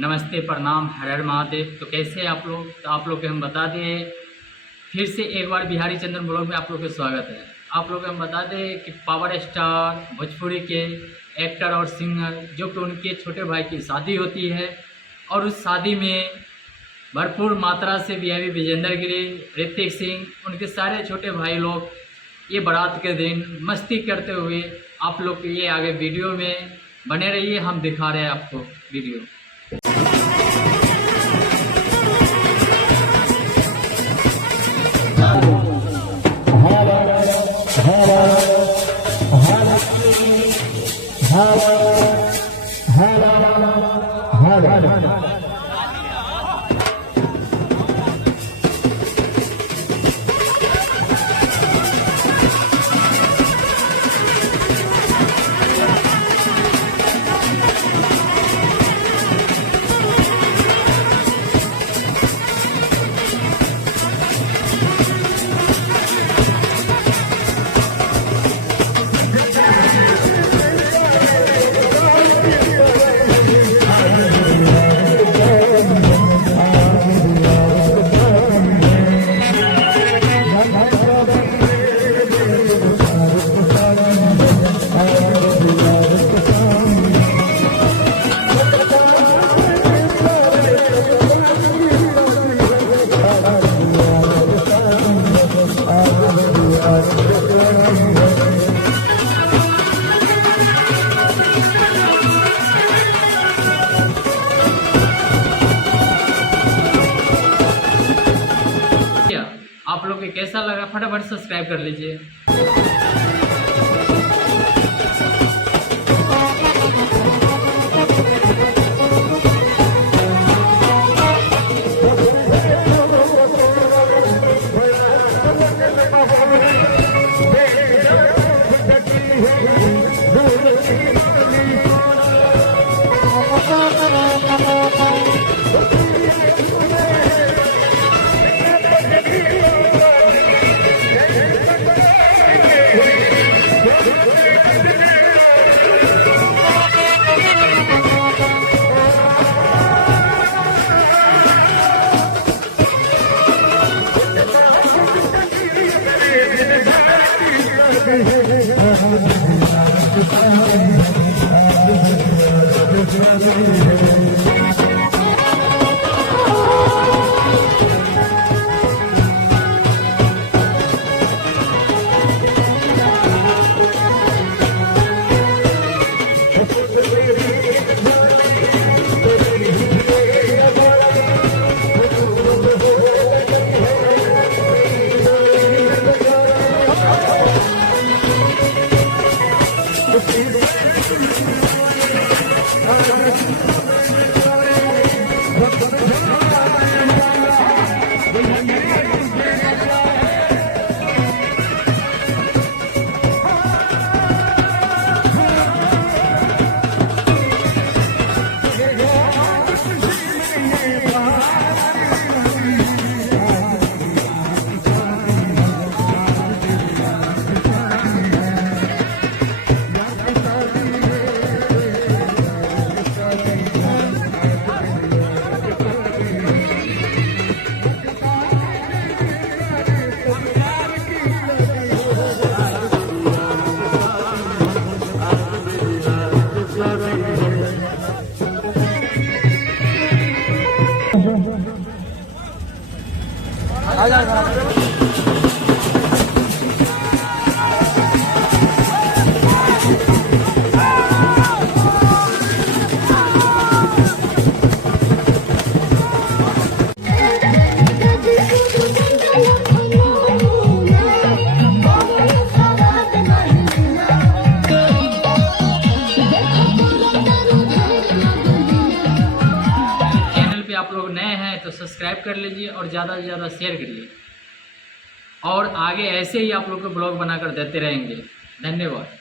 नमस्ते, प्रणाम, हर हर महादेव। तो कैसे हैं आप लोग? तो आप लोग के हम बता दें, फिर से एक बार बिहारी चंदन ब्लॉग में आप लोग का स्वागत है। आप लोग हम बता दें कि पावर स्टार भोजपुरी के एक्टर और सिंगर जो कि उनके छोटे भाई की शादी होती है और उस शादी में भरपूर मात्रा से वीआईपी विजेंद्र गिरी, ऋतिक सिंह, उनके सारे छोटे भाई लोग ये बारात के दिन मस्ती करते हुए आप लोग ये आगे वीडियो में बने रहिए। हम दिखा रहे हैं आपको वीडियो। आप लोग को कैसा लगा फटाफट सब्सक्राइब कर लीजिए। आप लोग नए हैं तो सब्सक्राइब कर लीजिए और ज़्यादा से ज़्यादा शेयर करिए और आगे ऐसे ही आप लोग को ब्लॉग बनाकर देते रहेंगे। धन्यवाद।